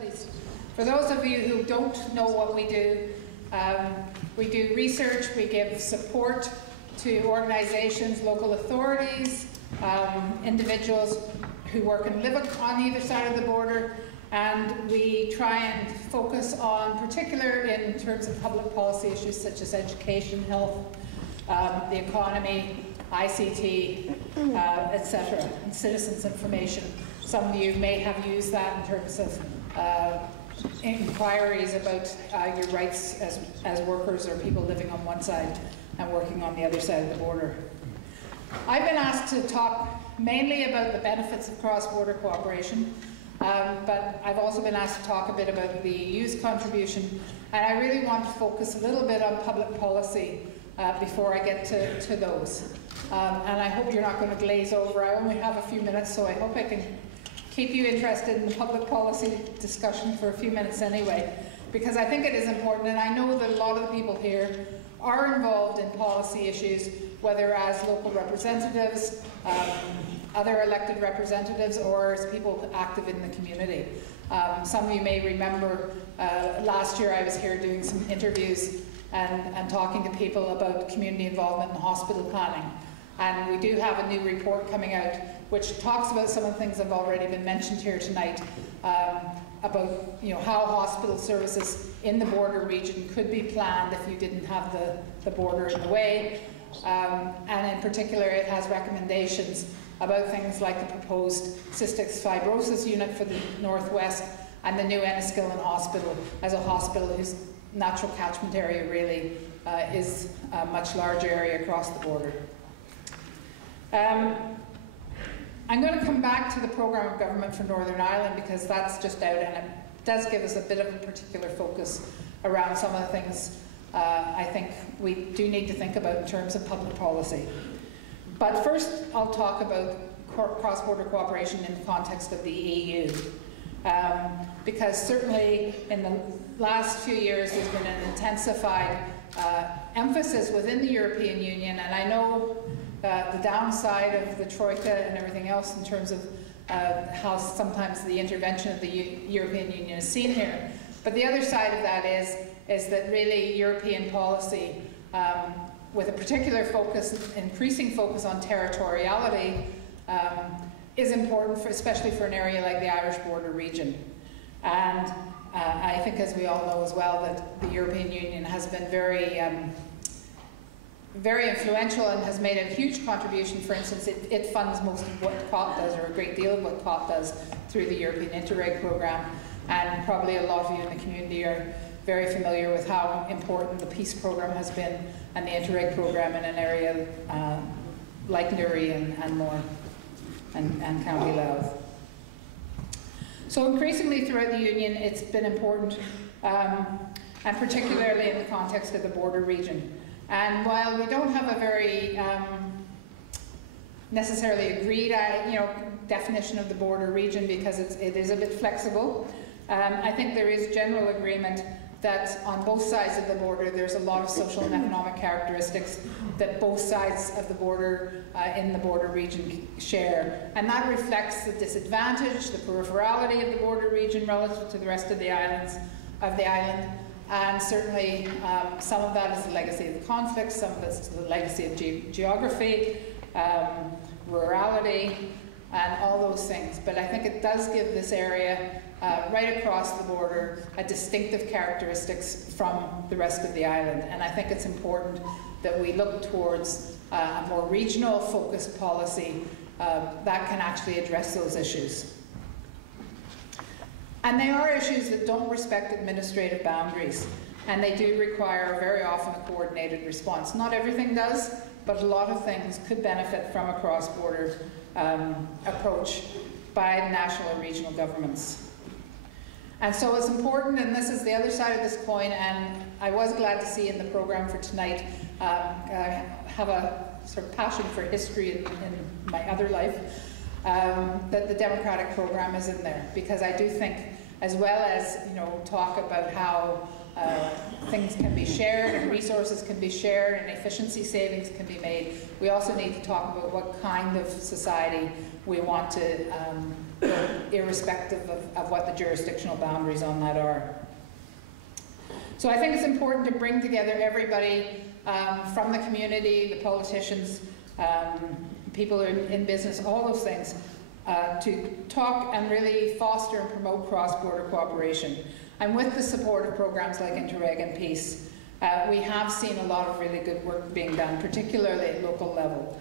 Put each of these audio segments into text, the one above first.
studies. For those of you who don't know what we do research, we give support to organisations, local authorities, individuals who work and live on either side of the border, and we try and focus on, particular in terms of public policy issues such as education, health, the economy, ICT, etc., and citizens' information. Some of you may have used that in terms of inquiries about your rights as workers or people living on one side and working on the other side of the border. I've been asked to talk mainly about the benefits of cross-border cooperation, but I've also been asked to talk a bit about the EU's contribution, and I really want to focus a little bit on public policy before I get to those. And I hope you're not going to glaze over. I only have a few minutes, so I hope I can keep you interested in the public policy discussion for a few minutes anyway, because I think it is important, and I know that a lot of the people here are involved in policy issues, whether as local representatives, other elected representatives, or as people active in the community. Some of you may remember last year I was here doing some interviews and talking to people about community involvement in hospital planning. And we do have a new report coming out which talks about some of the things that have already been mentioned here tonight, about how hospital services in the border region could be planned if you didn't have the border in the way. And in particular, it has recommendations about things like the proposed cystic fibrosis unit for the Northwest and the new Enniskillen Hospital as a hospital whose natural catchment area really is a much larger area across the border. I'm going to come back to the Programme of Government for Northern Ireland because that's just out and it does give us a bit of a particular focus around some of the things I think we do need to think about in terms of public policy. But first I'll talk about cross-border cooperation in the context of the EU. Because certainly in the last few years there's been an intensified emphasis within the European Union, and I know the downside of the Troika and everything else in terms of how sometimes the intervention of the European Union is seen here. But the other side of that is that really European policy, with a particular focus, increasing focus on territoriality, is important, especially for an area like the Irish border region. And I think, as we all know as well, that the European Union has been very influential and has made a huge contribution. For instance, it funds most of what COP does, or a great deal of what COP does, through the European Interreg programme. And probably a lot of you in the community are very familiar with how important the Peace programme has been and the Interreg programme in an area like Newry and more, and County Louth. So increasingly throughout the Union it's been important, and particularly in the context of the border region. And while we don't have a very necessarily agreed definition of the border region, because it is a bit flexible, I think there is general agreement that on both sides of the border there's a lot of social and economic characteristics that both sides of the border in the border region share. And that reflects the disadvantage, the peripherality of the border region relative to the rest of the island. And certainly some of that is the legacy of the conflict, some of it is the legacy of geography, rurality, and all those things. But I think it does give this area right across the border a distinctive characteristics from the rest of the island. And I think it's important that we look towards a more regional focused policy that can actually address those issues. And they are issues that don't respect administrative boundaries, and they do require very often a coordinated response. Not everything does, but a lot of things could benefit from a cross-border approach by national and regional governments. And so it's important, and this is the other side of this coin, and I was glad to see in the programme for tonight, I have a sort of passion for history in my other life, that the democratic programme is in there, because I do think, as well as talk about how things can be shared and resources can be shared and efficiency savings can be made, we also need to talk about what kind of society we want to go irrespective of what the jurisdictional boundaries on that are. So I think it's important to bring together everybody from the community, the politicians, people in business, all those things, to talk and really foster and promote cross-border cooperation. And with the support of programs like Interreg and Peace, we have seen a lot of really good work being done, particularly at local level,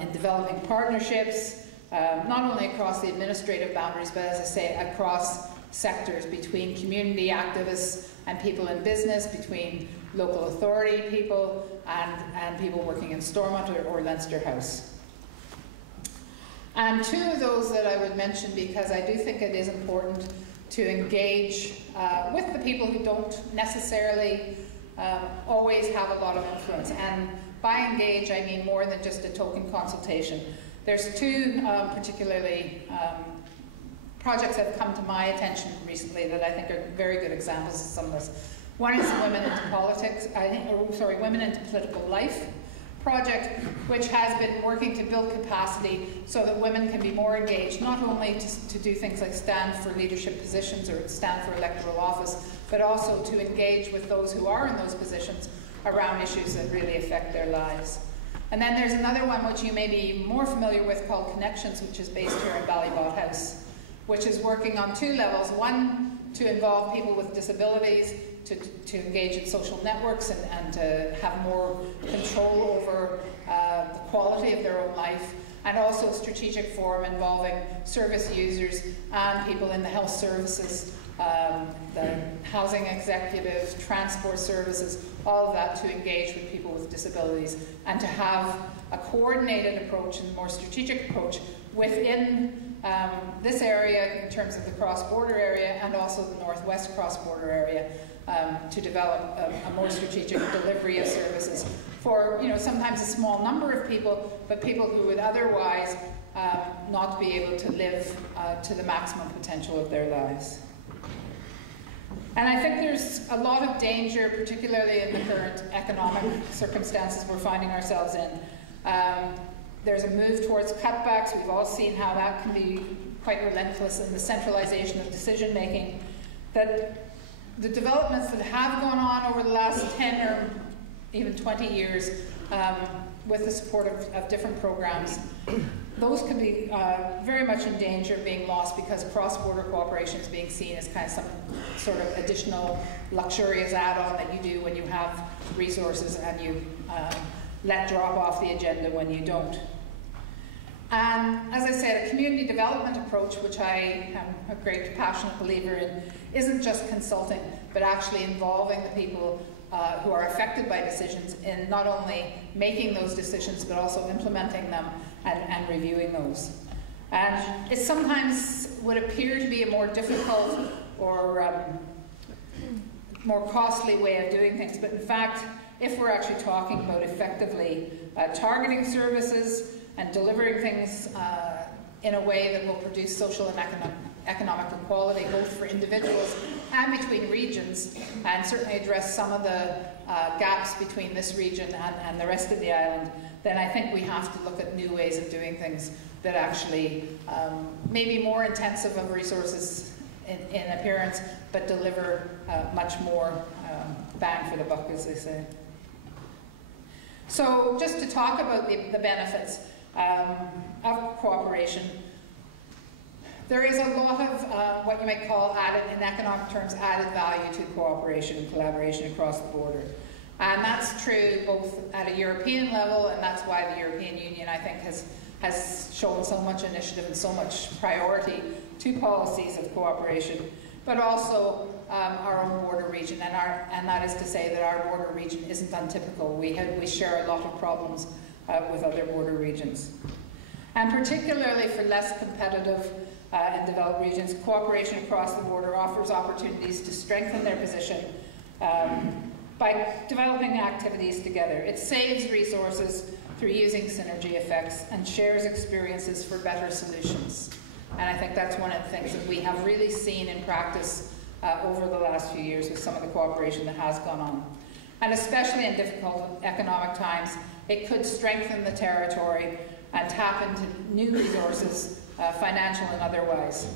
in developing partnerships, not only across the administrative boundaries, but as I say, across sectors, between community activists and people in business, between local authority people and people working in Stormont or Leinster House. And two of those that I would mention, because I do think it is important to engage with the people who don't necessarily always have a lot of influence. And by engage, I mean more than just a token consultation. There's two particularly projects that have come to my attention recently that I think are very good examples of some of this. One is the Women into Politics, Women into Political Life project, which has been working to build capacity so that women can be more engaged, not only to do things like stand for leadership positions or stand for electoral office, but also to engage with those who are in those positions around issues that really affect their lives. And then there's another one which you may be more familiar with called Connections, which is based here in Ballybot House, which is working on two levels. One, to involve people with disabilities, to engage in social networks and to have more control over the quality of their own life, and also a strategic forum involving service users and people in the health services, the housing executives, transport services, all of that, to engage with people with disabilities and to have a coordinated approach and more strategic approach within this area in terms of the cross-border area and also the northwest cross-border area, to develop a more strategic delivery of services for, sometimes a small number of people, but people who would otherwise not be able to live to the maximum potential of their lives. And I think there's a lot of danger, particularly in the current economic circumstances we're finding ourselves in. There's a move towards cutbacks. We've all seen how that can be quite relentless in the centralization of decision making. That the developments that have gone on over the last 10 or even 20 years with the support of different programs, those could be very much in danger of being lost because cross-border cooperation is being seen as kind of some sort of additional luxurious add-on that you do when you have resources and you let drop off the agenda when you don't. And as I said, a community development approach, which I am a great passionate believer in, isn't just consulting, but actually involving the people who are affected by decisions in not only making those decisions, but also implementing them and reviewing those. And it sometimes would appear to be a more difficult or more costly way of doing things, but in fact, if we're actually talking about effectively targeting services and delivering things in a way that will produce social and economic equality, both for individuals and between regions, and certainly address some of the gaps between this region and the rest of the island, then I think we have to look at new ways of doing things that actually may be more intensive of resources in appearance, but deliver much more bang for the buck, as they say. So just to talk about the benefits of cooperation, there is a lot of what you might call in economic terms, added value to cooperation and collaboration across the border. And that's true both at a European level, and that's why the European Union, I think, has shown so much initiative and so much priority to policies of cooperation, but also our own border region, and that is to say that our border region isn't untypical. We share a lot of problems with other border regions. And particularly for less competitive and developed regions, cooperation across the border offers opportunities to strengthen their position by developing activities together. It saves resources through using synergy effects and shares experiences for better solutions. And I think that's one of the things that we have really seen in practice over the last few years with some of the cooperation that has gone on. And especially in difficult economic times, it could strengthen the territory and tap into new resources, financial and otherwise.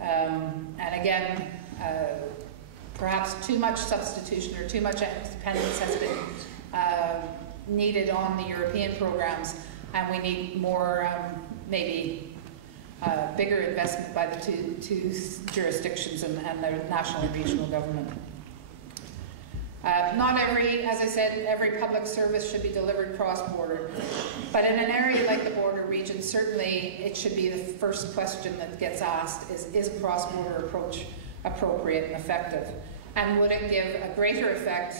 And again, perhaps too much substitution or too much dependence has been needed on the European programs, and we need more, maybe bigger investment by the two jurisdictions and the national and regional government. Not every, as I said, every public service should be delivered cross-border, but in an area like the border region, certainly it should be the first question that gets asked is a cross-border approach appropriate and effective? And would it give a greater effect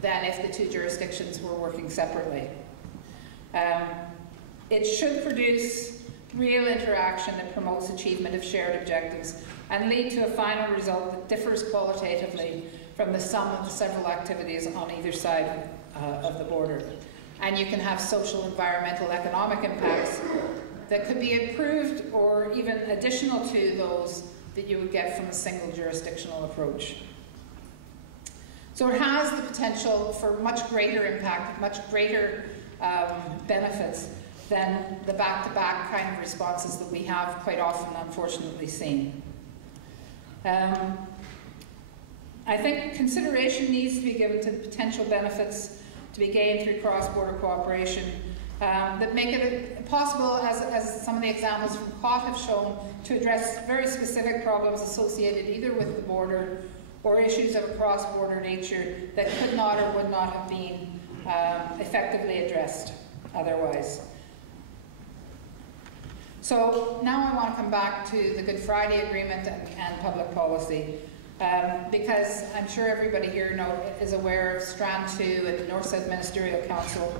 than if the two jurisdictions were working separately? It should produce real interaction that promotes achievement of shared objectives and lead to a final result that differs qualitatively from the sum of the several activities on either side of the border. And you can have social, environmental, economic impacts that could be improved or even additional to those that you would get from a single jurisdictional approach. So it has the potential for much greater impact, much greater benefits than the back-to-back kind of responses that we have quite often, unfortunately, seen. I think consideration needs to be given to the potential benefits to be gained through cross-border cooperation that make it possible, as some of the examples from COT have shown, to address very specific problems associated either with the border or issues of a cross-border nature that could not or would not have been effectively addressed otherwise. So now I want to come back to the Good Friday Agreement and public policy. Because I'm sure everybody here is aware of Strand 2 and the North-South Ministerial Council,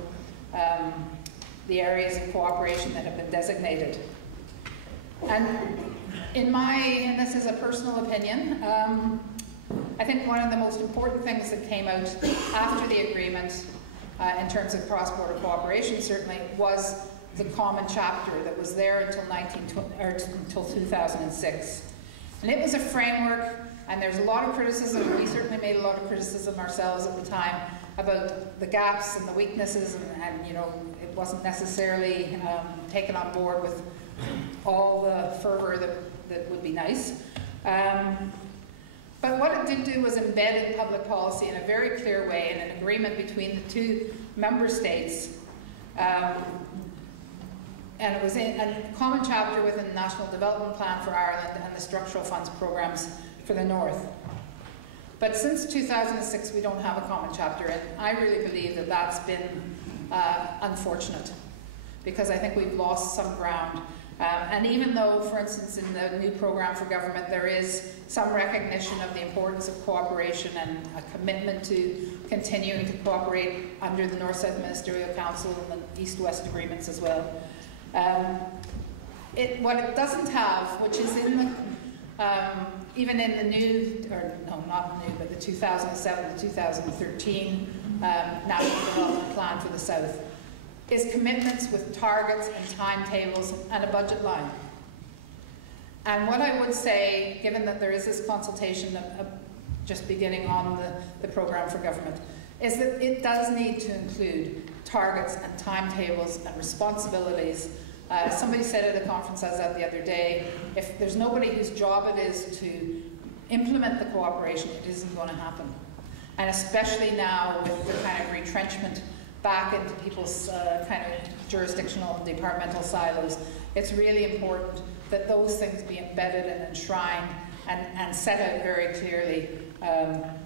the areas of cooperation that have been designated. And and this is a personal opinion, I think one of the most important things that came out after the agreement in terms of cross-border cooperation certainly was the common chapter that was there until 2006. And it was a framework. And there's a lot of criticism, we certainly made a lot of criticism ourselves at the time about the gaps and the weaknesses, and you know, it wasn't necessarily taken on board with all the fervour that would be nice. But what it did do was embed public policy in a very clear way in an agreement between the two member states. And it was in a common chapter within the National Development Plan for Ireland and the Structural Funds programs for the North. But since 2006 we don't have a common chapter, and I really believe that that's been unfortunate, because I think we've lost some ground. And even though, for instance, in the new programme for government there is some recognition of the importance of cooperation and a commitment to continuing to cooperate under the North-South Ministerial Council and the East-West agreements as well, what it doesn't have, which is in the even in the new, or no, not new, but the 2007 to 2013 National Development Plan for the South, is commitments with targets and timetables and a budget line. And what I would say, given that there is this consultation just beginning on the programme for government, is that it does need to include targets and timetables and responsibilities. Somebody said at a conference I was at the other day, if there's nobody whose job it is to implement the cooperation, it isn't going to happen. And especially now with the kind of retrenchment back into people's kind of jurisdictional and departmental silos, it's really important that those things be embedded and enshrined and set out very clearly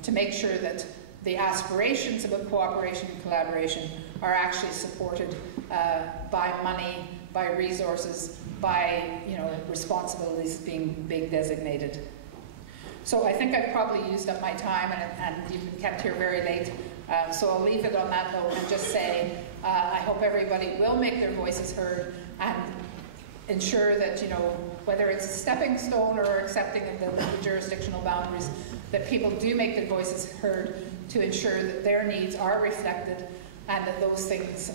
to make sure that the aspirations of cooperation and collaboration are actually supported by money, by resources, by responsibilities being designated. So I think I've probably used up my time, and you've been kept here very late. So I'll leave it on that note and just say I hope everybody will make their voices heard and ensure that, whether it's a stepping stone or accepting of the jurisdictional boundaries, that people do make their voices heard to ensure that their needs are reflected and that those things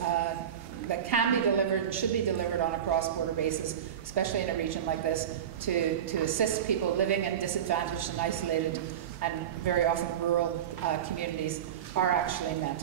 that can be delivered and should be delivered on a cross-border basis, especially in a region like this, to assist people living in disadvantaged and isolated and very often rural communities, are actually met.